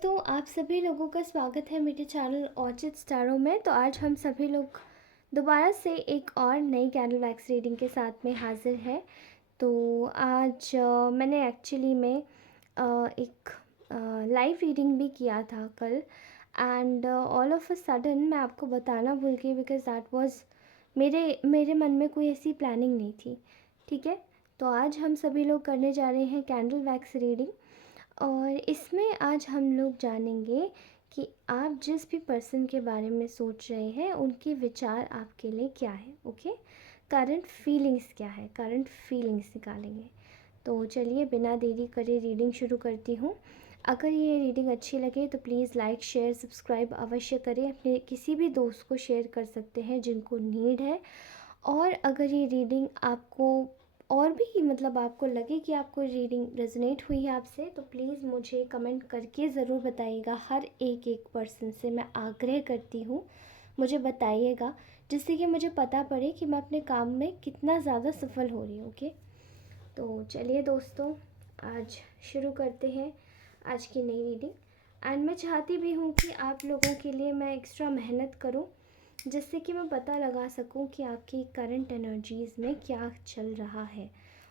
दोस्तों, आप सभी लोगों का स्वागत है मेरे चैनल ऑर्चिड स्टारों में। तो आज हम सभी लोग दोबारा से एक और नई कैंडल वैक्स रीडिंग के साथ में हाजिर है। तो आज मैंने एक्चुअली में एक लाइव रीडिंग भी किया था कल, and all of a sudden मैं आपको बताना भूल गई बिकॉज दैट वाज मेरे मेरे मन में कोई ऐसी प्लानिंग नहीं थी। ठीक है, तो आज हम सभी लोग करने जा रहे हैं कैंडल वैक्स रीडिंग, और इसमें आज हम लोग जानेंगे कि आप जिस भी पर्सन के बारे में सोच रहे हैं उनके विचार आपके लिए क्या है। ओके, करंट फीलिंग्स क्या है, करंट फीलिंग्स निकालेंगे। तो चलिए बिना देरी करे रीडिंग शुरू करती हूँ। अगर ये रीडिंग अच्छी लगे तो प्लीज़ लाइक शेयर सब्सक्राइब अवश्य करें। अपने किसी भी दोस्त को शेयर कर सकते हैं जिनको नीड है। और अगर ये रीडिंग आपको और भी आपको लगे कि आपको रीडिंग रेजोनेट हुई है आपसे, तो प्लीज़ मुझे कमेंट करके ज़रूर बताइएगा। हर एक पर्सन से मैं आग्रह करती हूँ, मुझे बताइएगा, जिससे कि मुझे पता पड़े कि मैं अपने काम में कितना ज़्यादा सफल हो रही हूँ। ओके, तो चलिए दोस्तों, आज शुरू करते हैं आज की नई रीडिंग। एंड मैं चाहती भी हूँ कि आप लोगों के लिए मैं एक्स्ट्रा मेहनत करूँ, जिससे कि मैं पता लगा सकूं कि आपकी करंट एनर्जीज़ में क्या चल रहा है।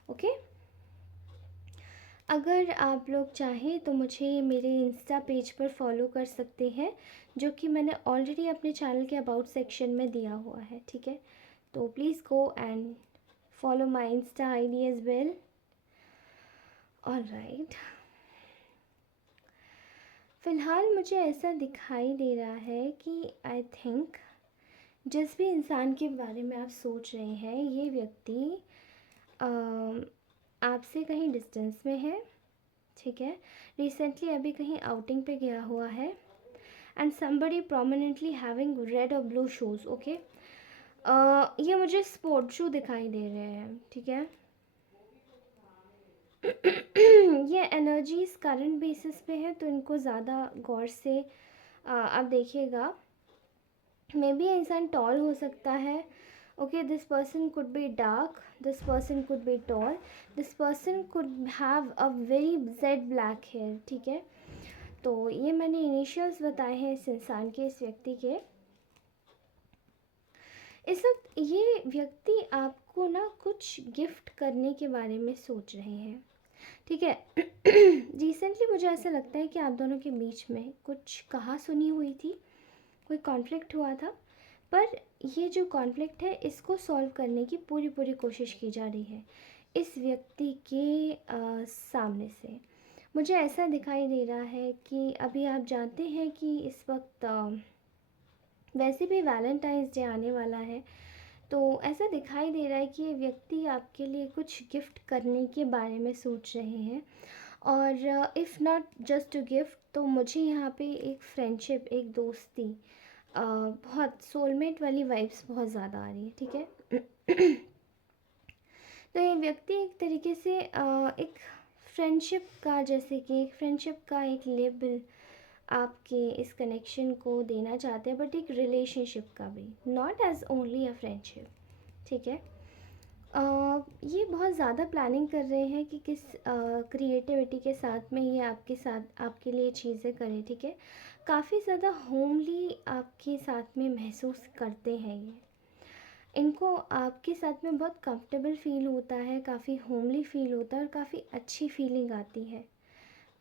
ओके, अगर आप लोग चाहें तो मुझे मेरे इंस्टा पेज पर फॉलो कर सकते हैं, जो कि मैंने ऑलरेडी अपने चैनल के अबाउट सेक्शन में दिया हुआ है। ठीक है, तो please go and follow my insta ID as well. Alright, फ़िलहाल मुझे ऐसा दिखाई दे रहा है कि आई थिंक जिस भी इंसान के बारे में आप सोच रहे हैं, ये व्यक्ति आपसे कहीं डिस्टेंस में है। ठीक है, रिसेंटली अभी कहीं आउटिंग पे गया हुआ है। And somebody prominently having red और ब्लू शूज़। ओके, ये मुझे स्पोर्ट शू दिखाई दे रहे हैं। ठीक है ये एनर्जीज करंट बेसिस पे है, तो इनको ज़्यादा गौर से आप देखिएगा। मे बी इंसान टॉल हो सकता है। Okay, this person could be dark, this person could be tall, this person could have a very jet black hair. ठीक है, तो ये मैंने इनिशियल्स बताए हैं इस इंसान के, इस व्यक्ति के। इस वक्त ये व्यक्ति आपको ना कुछ गिफ्ट करने के बारे में सोच रहे हैं। ठीक है रिसेंटली मुझे ऐसा लगता है कि आप दोनों के बीच में कुछ कहा सुनी हुई थी, कोई कॉन्फ्लिक्ट हुआ था, पर ये जो कॉन्फ्लिक्ट है इसको सॉल्व करने की पूरी पूरी कोशिश की जा रही है इस व्यक्ति के सामने से। मुझे ऐसा दिखाई दे रहा है कि अभी आप जानते हैं कि इस वक्त वैसे भी वैलेंटाइंस डे आने वाला है, तो ऐसा दिखाई दे रहा है कि ये व्यक्ति आपके लिए कुछ गिफ्ट करने के बारे में सोच रहे हैं। और if not just to gift, तो मुझे यहाँ पे एक फ्रेंडशिप, एक दोस्ती, बहुत सोलमेट वाली वाइब्स बहुत ज़्यादा आ रही है। ठीक है तो ये व्यक्ति एक तरीके से एक फ्रेंडशिप का, जैसे कि एक फ्रेंडशिप का एक लेबल आपके इस कनेक्शन को देना चाहते हैं, बट एक रिलेशनशिप का भी, not as only a friendship. ठीक है, ये बहुत ज़्यादा प्लानिंग कर रहे हैं कि किस क्रिएटिविटी के साथ में ये आपके साथ आपके लिए चीज़ें करें। ठीक है, काफ़ी ज़्यादा होमली आपके साथ में महसूस करते हैं ये, इनको आपके साथ में बहुत कंफर्टेबल फील होता है, काफ़ी होमली फील होता है और काफ़ी अच्छी फीलिंग आती है।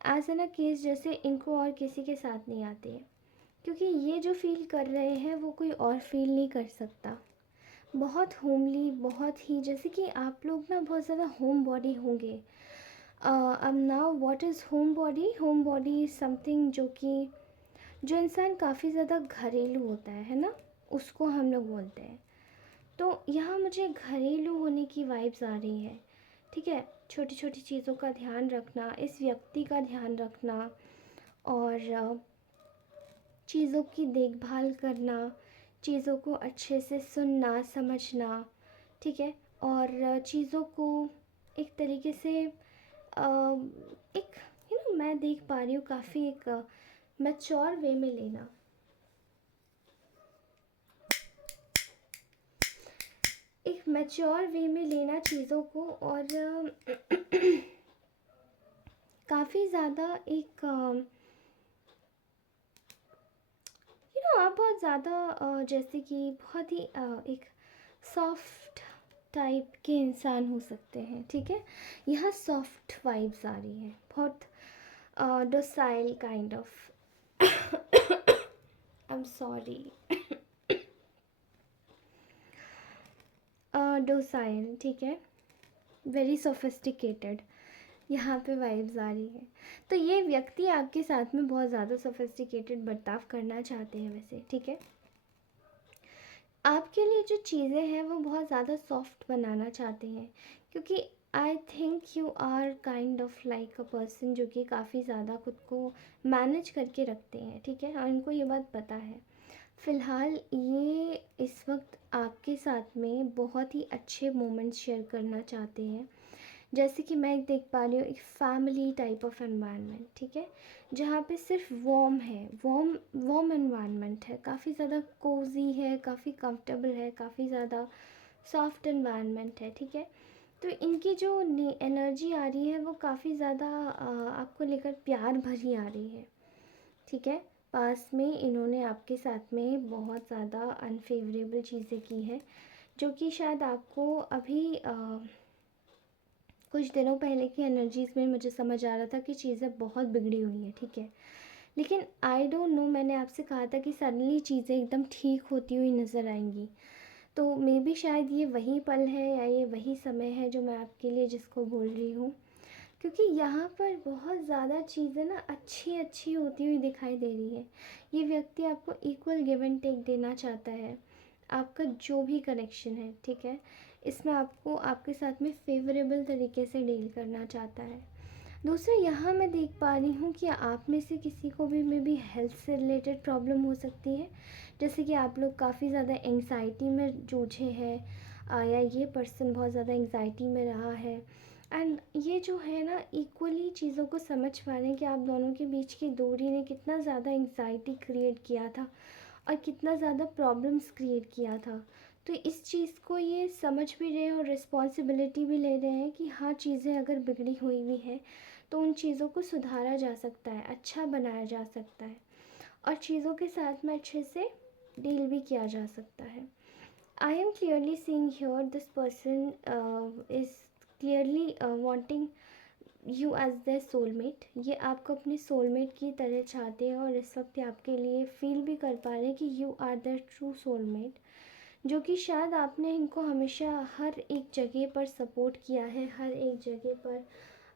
एज एन अ केस जैसे इनको और किसी के साथ नहीं आती है, क्योंकि ये जो फील कर रहे हैं वो कोई और फील नहीं कर सकता। बहुत होमली, बहुत ही, जैसे कि आप लोग ना बहुत ज़्यादा होम बॉडी होंगे। अब now what is home body? Home body is something जो इंसान काफ़ी ज़्यादा घरेलू होता है ना, उसको हम लोग बोलते हैं। तो यहाँ मुझे घरेलू होने की वाइब्स आ रही है। ठीक है, छोटी छोटी चीज़ों का ध्यान रखना, इस व्यक्ति का ध्यान रखना, और चीज़ों की देखभाल करना, चीज़ों को अच्छे से सुनना समझना। ठीक है, और चीज़ों को एक तरीके से एक मैं देख पा रही हूँ काफ़ी एक मैच्योर वे में लेना। एक मैच्योर वे में लेना चीज़ों को, और काफ़ी ज़्यादा एक आप बहुत ज़्यादा जैसे कि बहुत ही एक सॉफ्ट टाइप के इंसान हो सकते हैं, ठीक है। यहाँ सॉफ्ट वाइब्स आ रही हैं, बहुत docile kind of, I am sorry, docile, ठीक है, वेरी सोफिस्टिकेटेड, यहाँ पे वाइब्स आ रही है। तो ये व्यक्ति आपके साथ में बहुत ज़्यादा सोफिस्टिकेटेड बर्ताव करना चाहते हैं वैसे, ठीक है। आपके लिए जो चीज़ें हैं वो बहुत ज़्यादा सॉफ्ट बनाना चाहते हैं, क्योंकि I think you are kind of like a person जो कि काफ़ी ज़्यादा खुद को मैनेज करके रखते हैं, ठीक है, और इनको ये बात पता है। फ़िलहाल ये इस वक्त आपके साथ में बहुत ही अच्छे मोमेंट्स शेयर करना चाहते हैं। जैसे कि मैं एक देख पा रही हूँ एक फैमिली टाइप ऑफ एनवायरनमेंट, ठीक है, जहाँ पे सिर्फ वार्म है, वार्म वार्म एनवायरनमेंट है, काफ़ी ज़्यादा कोजी है, काफ़ी कंफर्टेबल है, काफ़ी ज़्यादा सॉफ्ट एनवायरनमेंट है, ठीक है। तो इनकी जो एनर्जी आ रही है वो काफ़ी ज़्यादा आपको लेकर प्यार भरी आ रही है, ठीक है। पास में इन्होंने आपके साथ में बहुत ज़्यादा अनफेवरेबल चीज़ें की हैं, जो कि शायद आपको अभी कुछ दिनों पहले की एनर्जीज़ में मुझे समझ आ रहा था कि चीज़ें बहुत बिगड़ी हुई हैं, ठीक है। लेकिन आई डोंट नो, मैंने आपसे कहा था कि सडनली चीज़ें एकदम ठीक होती हुई नज़र आएंगी। तो मे बी शायद ये वही पल है या ये वही समय है जो मैं आपके लिए जिसको बोल रही हूँ, क्योंकि यहाँ पर बहुत ज़्यादा चीज़ें ना अच्छी अच्छी होती हुई दिखाई दे रही है। ये व्यक्ति आपको इक्वल गिव एंड टेक देना चाहता है, आपका जो भी कनेक्शन है, ठीक है, इसमें आपको आपके साथ में फेवरेबल तरीके से डील करना चाहता है। दूसरा, यहाँ मैं देख पा रही हूँ कि आप में से किसी को भी मे बी हेल्थ से रिलेटेड प्रॉब्लम हो सकती है, जैसे कि आप लोग काफ़ी ज़्यादा एंग्जाइटी में जूझे हैं, या ये पर्सन बहुत ज़्यादा एंग्जाइटी में रहा है। एंड ये जो है ना, इक्वली चीज़ों को समझ पा रहे हैं कि आप दोनों के बीच की दूरी ने कितना ज़्यादा एंग्जाइटी क्रिएट किया था और कितना ज़्यादा प्रॉब्लम्स क्रिएट किया था। तो इस चीज़ को ये समझ भी रहे हैं और रिस्पॉन्सिबिलिटी भी ले रहे हैं कि हाँ, चीज़ें अगर बिगड़ी हुई भी हैं तो उन चीज़ों को सुधारा जा सकता है, अच्छा बनाया जा सकता है और चीज़ों के साथ में अच्छे से डील भी किया जा सकता है। I am clearly seeing here this person is clearly wanting you as the soulmate. ये आपको अपने सोलमेट की तरह चाहते हैं और इस वक्त ये आपके लिए फील भी कर पा रहे हैं कि you are the true soulmate, जो कि शायद आपने इनको हमेशा हर एक जगह पर सपोर्ट किया है, हर एक जगह पर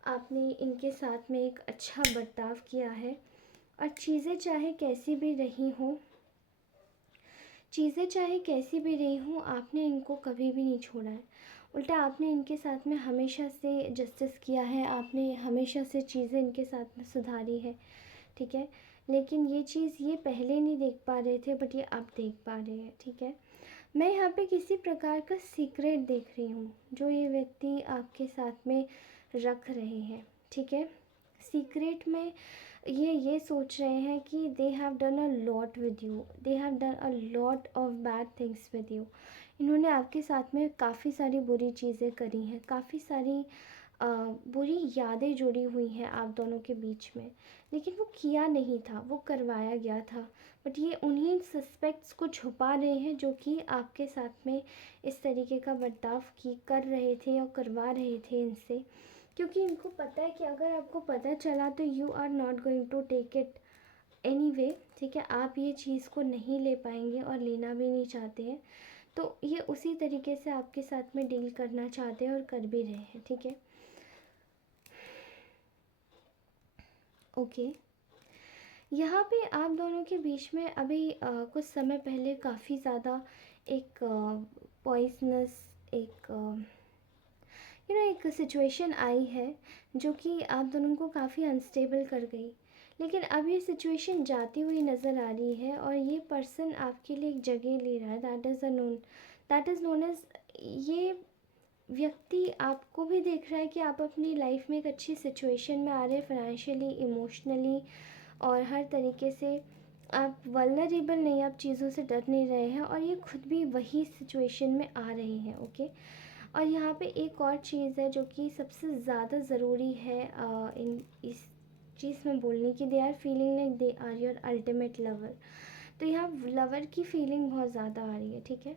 आपने इनके साथ में एक अच्छा बर्ताव किया है। और चीज़ें चाहे कैसी भी रही हों, आपने इनको कभी भी नहीं छोड़ा है। उल्टा आपने इनके साथ में हमेशा से जस्टिस किया है, आपने हमेशा से चीज़ें इनके साथ में सुधारी है, ठीक है। लेकिन ये चीज़ ये पहले नहीं देख पा रहे थे, बट ये अब देख पा रहे हैं, ठीक है। मैं यहाँ पे किसी प्रकार का सीक्रेट देख रही हूँ जो ये व्यक्ति आपके साथ में रख रहे हैं, ठीक है। सीक्रेट में ये सोच रहे हैं कि they have done a lot with you, they have done a lot of bad things with you. इन्होंने आपके साथ में काफ़ी सारी बुरी चीज़ें करी हैं, काफ़ी सारी बुरी यादें जुड़ी हुई हैं आप दोनों के बीच में, लेकिन वो किया नहीं था, वो करवाया गया था। बट ये उन्हीं सस्पेक्ट्स को छुपा रहे हैं जो कि आपके साथ में इस तरीके का बर्ताव की कर रहे थे और करवा रहे थे इनसे, क्योंकि इनको पता है कि अगर आपको पता चला तो you are not going to take it anyway, ठीक है। आप ये चीज़ को नहीं ले पाएंगे और लेना भी नहीं चाहते हैं, तो ये उसी तरीके से आपके साथ में डील करना चाहते हैं और कर भी रहे हैं, ठीक है। ओके, यहाँ पे आप दोनों के बीच में अभी कुछ समय पहले काफ़ी ज़्यादा एक पॉइजनस एक एक सिचुएशन आई है जो कि आप दोनों को काफ़ी अनस्टेबल कर गई। लेकिन अब ये सिचुएशन जाती हुई नज़र आ रही है और ये पर्सन आपके लिए एक जगह ले रहा है, दैट इज़ नोन एज, ये व्यक्ति आपको भी देख रहा है कि आप अपनी लाइफ में एक अच्छी सिचुएशन में आ रहे हैं, फाइनेंशियली, इमोशनली और हर तरीके से आप वल्नरेबल नहीं, आप चीज़ों से डर नहीं रहे हैं और ये खुद भी वही सिचुएशन में आ रहे हैं, ओके। और यहाँ पे एक और चीज़ है जो कि सबसे ज़्यादा ज़रूरी है इन इस चीज़ में बोलने की, they are feeling like they are your ultimate lover. तो यहाँ लवर की फीलिंग बहुत ज़्यादा आ रही है, ठीक है।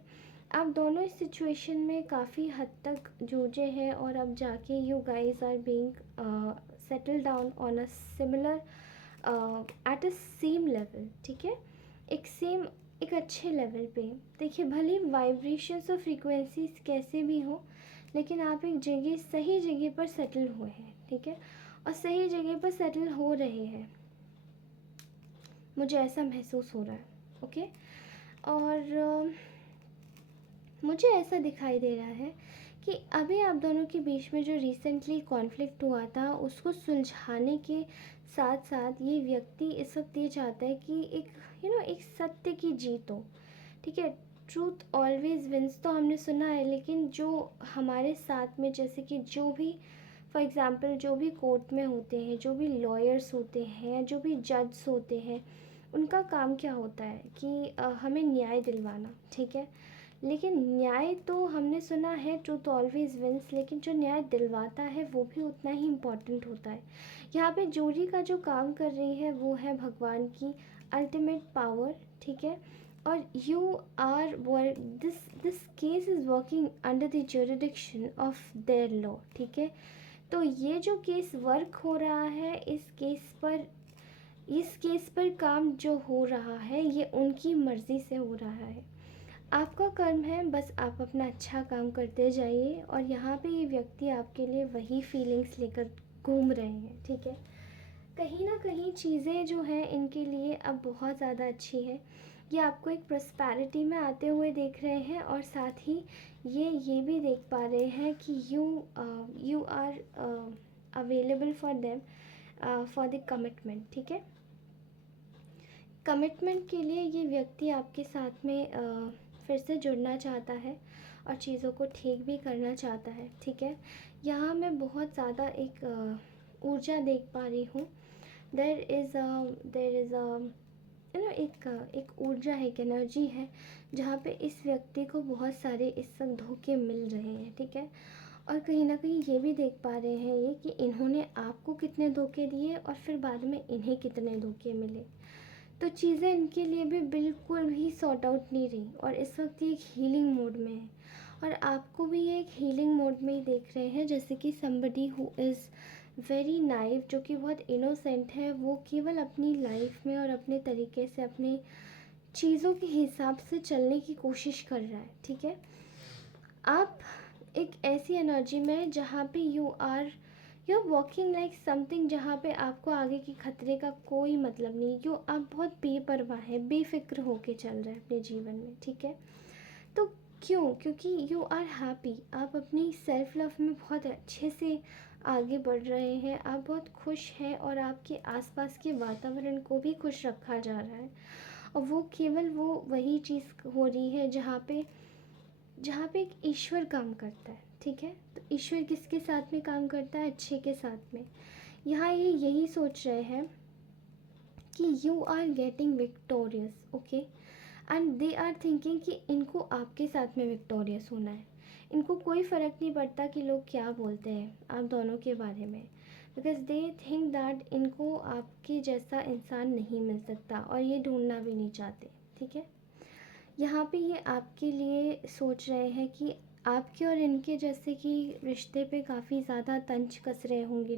आप दोनों इस सिचुएशन में काफ़ी हद तक जूझे हैं और अब जाके you guys are being settle down on a similar at a same level, ठीक है। एक अच्छे लेवल पे। देखिए भले वाइब्रेशंस और फ्रीक्वेंसीज कैसे भी हो, लेकिन आप एक जगह सही जगह पर सेटल हुए हैं, ठीक है, और सही जगह पर सेटल हो रहे हैं, मुझे ऐसा महसूस हो रहा है, ओके। और मुझे ऐसा दिखाई दे रहा है कि अभी आप दोनों के बीच में जो रिसेंटली कॉन्फ्लिक्ट हुआ था उसको सुलझाने के साथ साथ ये व्यक्ति इस वक्त ये चाहता है कि एक एक सत्य की जीत हो, ठीक है। ट्रूथ ऑलवेज विंस तो हमने सुना है, लेकिन जो हमारे साथ में जैसे कि जो भी फॉर एग्ज़ाम्पल जो भी कोर्ट में होते हैं, जो भी लॉयर्स होते हैं, जो भी जज होते हैं, उनका काम क्या होता है कि हमें न्याय दिलवाना, ठीक है। लेकिन न्याय तो हमने सुना है ट्रूथ ऑलवेज विंस, लेकिन जो न्याय दिलवाता है वो भी उतना ही इम्पोर्टेंट होता है। यहाँ पे जूरी का जो काम कर रही है वो है भगवान की अल्टीमेट पावर, ठीक है। और you are this case is working under the jurisdiction of their law, ठीक है। तो ये जो केस वर्क हो रहा है, इस केस पर काम जो हो रहा है ये उनकी मर्ज़ी से हो रहा है। आपका कर्म है, बस आप अपना अच्छा काम करते जाइए। और यहाँ पे ये व्यक्ति आपके लिए वही फीलिंग्स लेकर घूम रहे हैं, ठीक है। कहीं ना कहीं चीज़ें जो हैं इनके लिए अब बहुत ज़्यादा अच्छी है। ये आपको एक प्रॉस्पेरिटी में आते हुए देख रहे हैं, और साथ ही ये भी देख पा रहे हैं कि you are available for them for the commitment, ठीक है। कमिटमेंट के लिए ये व्यक्ति आपके साथ में फिर से जुड़ना चाहता है और चीज़ों को ठीक भी करना चाहता है, ठीक है। यहाँ मैं बहुत ज़्यादा एक ऊर्जा देख पा रही हूँ। देर इज़ एक ऊर्जा है, एक एनर्जी है, जहाँ पे इस व्यक्ति को बहुत सारे इस वक्त धोखे मिल रहे हैं, ठीक है। और कहीं ना कहीं ये भी देख पा रहे हैं ये कि इन्होंने आपको कितने धोखे दिए और फिर बाद में इन्हें कितने धोखे मिले। तो चीज़ें इनके लिए भी बिल्कुल भी सॉर्ट आउट नहीं रही, और इस वक्त ये एक हीलिंग मोड में है। और आपको भी ये एक हीलिंग मोड में ही देख रहे हैं, जैसे कि somebody who is very naive, जो कि बहुत इनोसेंट है, वो केवल अपनी लाइफ में और अपने तरीके से अपने चीज़ों के हिसाब से चलने की कोशिश कर रहा है, ठीक है। आप एक ऐसी एनर्जी में जहाँ पे you are walking like something, जहाँ पे आपको आगे की खतरे का कोई मतलब नहीं, आप बहुत बेपरवाह है, बेफिक्र होके चल रहे हैं अपने जीवन में, ठीक है। तो क्यों? क्योंकि यू आर हैप्पी, आप अपनी सेल्फ लव में बहुत अच्छे से आगे बढ़ रहे हैं, आप बहुत खुश हैं, और आपके आसपास के वातावरण को भी खुश रखा जा रहा है। और वो केवल वही चीज़ हो रही है जहाँ पे एक ईश्वर काम करता है, ठीक है। तो ईश्वर किसके साथ में काम करता है? अच्छे के साथ में। यहाँ ये यही सोच रहे हैं कि you are getting victorious, okay, and they are thinking कि इनको आपके साथ में विक्टोरियस होना है। इनको कोई फ़र्क नहीं पड़ता कि लोग क्या बोलते हैं आप दोनों के बारे में, बिकॉज दे थिंक दैट इनको आपके जैसा इंसान नहीं मिल सकता, और ये ढूंढना भी नहीं चाहते, ठीक है। यहाँ पे ये आपके लिए सोच रहे हैं कि आपके और इनके जैसे कि रिश्ते पे काफ़ी ज़्यादा तंज कस रहे होंगे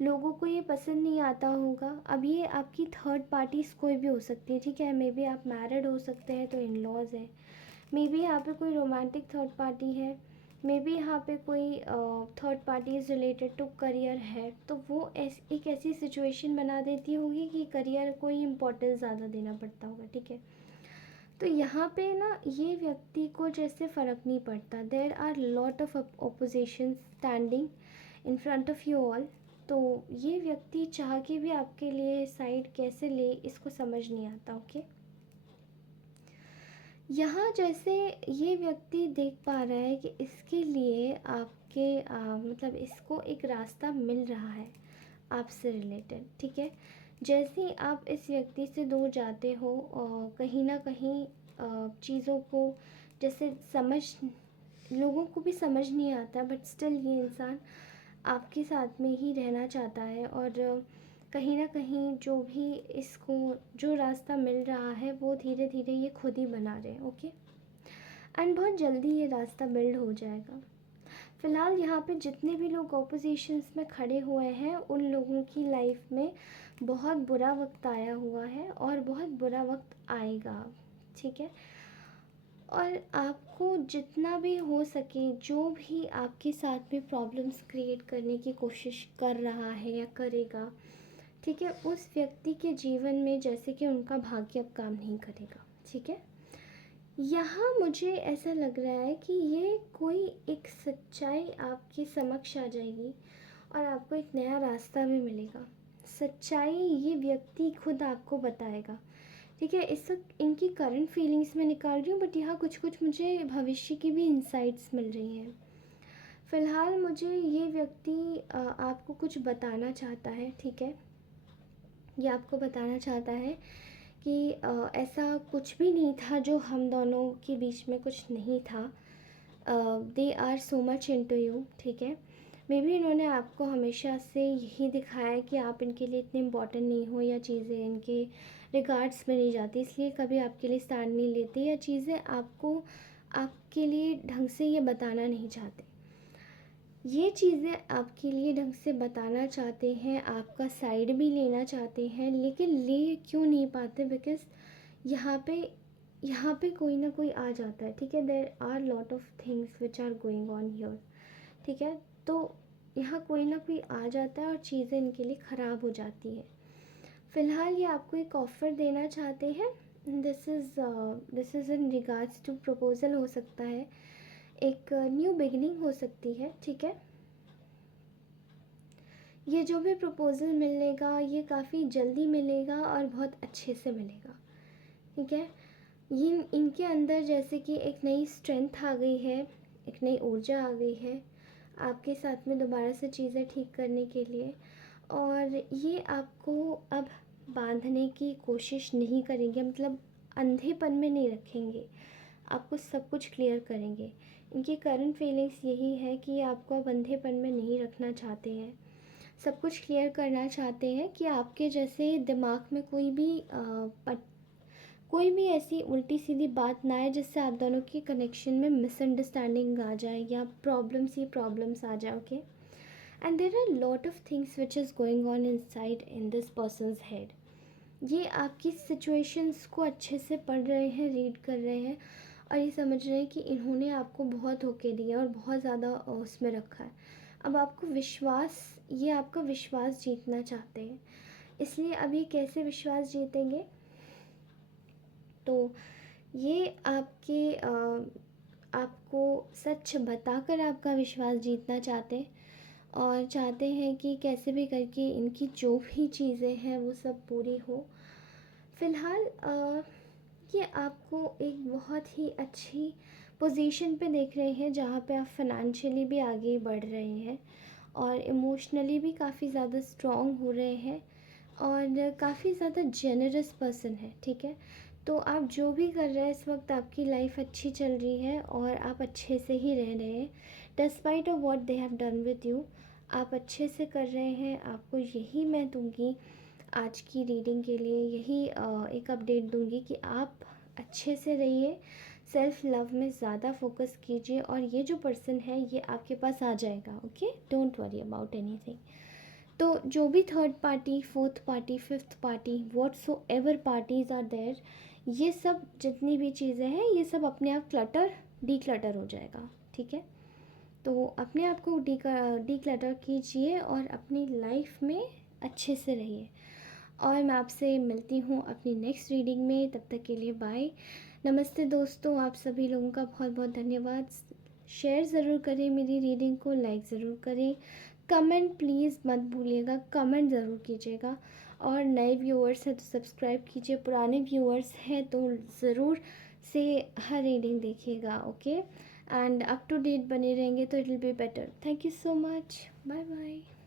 लोगों को ये पसंद नहीं आता होगा। अब ये आपकी थर्ड पार्टीज़ कोई भी हो सकती है, ठीक है। मे बी आप मैरिड हो सकते हैं तो इन लॉज है, मे बी यहाँ पे कोई रोमांटिक थर्ड पार्टी है, मे बी यहाँ पे कोई third party is related to career है। तो वो एक ऐसी सिचुएशन बना देती होगी कि करियर को ही इम्पोर्टेंस ज़्यादा देना पड़ता होगा, ठीक है। तो यहाँ पे ना ये व्यक्ति को जैसे फ़र्क नहीं पड़ता, there are lot of opposition standing in front of you all. तो ये व्यक्ति चाह के भी आपके लिए साइड कैसे ले इसको समझ नहीं आता, ओके। यहाँ जैसे ये व्यक्ति देख पा रहा है कि इसके लिए आपके मतलब इसको एक रास्ता मिल रहा है आपसे रिलेटेड, ठीक है। जैसे ही आप इस व्यक्ति से दूर जाते हो और कहीं ना कहीं चीज़ों को जैसे लोगों को भी समझ नहीं आता, बट स्टिल ये इंसान आपके साथ में ही रहना चाहता है। और कहीं ना कहीं जो भी इसको जो रास्ता मिल रहा है वो धीरे धीरे ये खुद ही बना रहे हैं। ओके, एंड बहुत जल्दी ये रास्ता बिल्ड हो जाएगा। फ़िलहाल यहाँ पे जितने भी लोग ऑपोजिशंस में खड़े हुए हैं उन लोगों की लाइफ में बहुत बुरा वक्त आया हुआ है और बहुत बुरा वक्त आएगा। ठीक है, और आपको जितना भी हो सके, जो भी आपके साथ में प्रॉब्लम्स क्रिएट करने की कोशिश कर रहा है या करेगा, ठीक है, उस व्यक्ति के जीवन में जैसे कि उनका भाग्य अब काम नहीं करेगा। ठीक है, यहाँ मुझे ऐसा लग रहा है कि ये कोई एक सच्चाई आपके समक्ष आ जाएगी और आपको एक नया रास्ता भी मिलेगा। सच्चाई ये व्यक्ति खुद आपको बताएगा। ठीक है, इस वक्त इनकी करंट फीलिंग्स में निकाल रही हूँ, बट यहाँ कुछ कुछ मुझे भविष्य की भी इंसाइट्स मिल रही हैं। फ़िलहाल मुझे ये व्यक्ति आपको कुछ बताना चाहता है। ठीक है, ये आपको बताना चाहता है कि ऐसा कुछ भी नहीं था जो हम दोनों के बीच में कुछ नहीं था। They are so much into you. ठीक है, मे बी इन्होंने आपको हमेशा से यही दिखाया है कि आप इनके लिए इतने इम्पोर्टेंट नहीं हो, या चीज़ें इनके रिगार्ड्स में नहीं जाती, इसलिए कभी आपके लिए स्टैंड नहीं लेते, या चीज़ें आपको आपके लिए ढंग से ये बताना नहीं चाहते। ये चीज़ें आपके लिए ढंग से बताना चाहते हैं, आपका साइड भी लेना चाहते हैं, लेकिन ले क्यों नहीं पाते? बिकॉज़ यहाँ पे कोई ना कोई आ जाता है। ठीक है, there are lot of things which are going on here. ठीक है, तो यहाँ कोई ना कोई आ जाता है और चीज़ें इनके लिए ख़राब हो जाती हैं। फ़िलहाल ये आपको एक ऑफ़र देना चाहते हैं। This is in regards to proposal हो सकता है, एक न्यू बिगिनिंग हो सकती है। ठीक है, ये जो भी प्रपोज़ल मिलेगा ये काफ़ी जल्दी मिलेगा और बहुत अच्छे से मिलेगा। ठीक है, ये इनके अंदर जैसे कि एक नई स्ट्रेंथ आ गई है, एक नई ऊर्जा आ गई है आपके साथ में दोबारा से चीज़ें ठीक करने के लिए, और ये आपको अब बांधने की कोशिश नहीं करेंगे, मतलब अंधेपन में नहीं रखेंगे, आपको सब कुछ क्लियर करेंगे। इनकी करंट फीलिंग्स यही है कि ये आपको अब अंधेपन में नहीं रखना चाहते हैं, सब कुछ क्लियर करना चाहते हैं कि आपके जैसे दिमाग में कोई भी ऐसी उल्टी सीधी बात ना आए जिससे आप दोनों के कनेक्शन में मिसअंडरस्टैंडिंग आ जाए या प्रॉब्लम्स आ जाए। Okay, and there are lot of things which is going on inside in this person's head. ये आपकी सिचुएशंस को अच्छे से पढ़ रहे हैं, रीड कर रहे हैं, और ये समझ रहे हैं कि इन्होंने आपको बहुत धोखे दिए और बहुत ज़्यादा उसमें रखा है। अब आपको ये आपका विश्वास जीतना चाहते हैं, इसलिए अब ये कैसे विश्वास जीतेंगे? तो ये आपको सच बताकर आपका विश्वास जीतना चाहते हैं, और चाहते हैं कि कैसे भी करके इनकी जो भी चीज़ें हैं वो सब पूरी हो। फ़िलहाल ये आपको एक बहुत ही अच्छी पोजीशन पे देख रहे हैं जहाँ पे आप फाइनेंशियली भी आगे बढ़ रहे हैं और इमोशनली भी काफ़ी ज़्यादा स्ट्रॉन्ग हो रहे हैं और काफ़ी ज़्यादा जेनरस पर्सन है। ठीक है, तो आप जो भी कर रहे हैं इस वक्त आपकी लाइफ अच्छी चल रही है और आप अच्छे से ही रह रहे हैं, despite of what they have done with you. आप अच्छे से कर रहे हैं। आपको यही मैं दूंगी आज की रीडिंग के लिए, यही एक अपडेट दूंगी कि आप अच्छे से रहिए, सेल्फ लव में ज़्यादा फोकस कीजिए, और ये जो पर्सन है ये आपके पास आ जाएगा। Okay, don't worry about anything. तो जो भी third party, fourth party, fifth party, whatsoever parties are there, ये सब जितनी भी चीज़ें हैं ये सब अपने आप डीक्लटर हो जाएगा। ठीक है, तो अपने आप को डीक्लटर कीजिए और अपनी लाइफ में अच्छे से रहिए, और मैं आपसे मिलती हूँ अपनी नेक्स्ट रीडिंग में। तब तक के लिए बाय, नमस्ते दोस्तों। आप सभी लोगों का बहुत बहुत धन्यवाद। शेयर ज़रूर करें मेरी रीडिंग को, लाइक ज़रूर करें, कमेंट प्लीज़ मत भूलिएगा, कमेंट ज़रूर कीजिएगा, और नए व्यूअर्स हैं तो सब्सक्राइब कीजिए, पुराने व्यूअर्स हैं तो ज़रूर से हर रीडिंग देखिएगा। Okay, and up to date बने रहेंगे तो it will be better. Thank you so much, bye bye.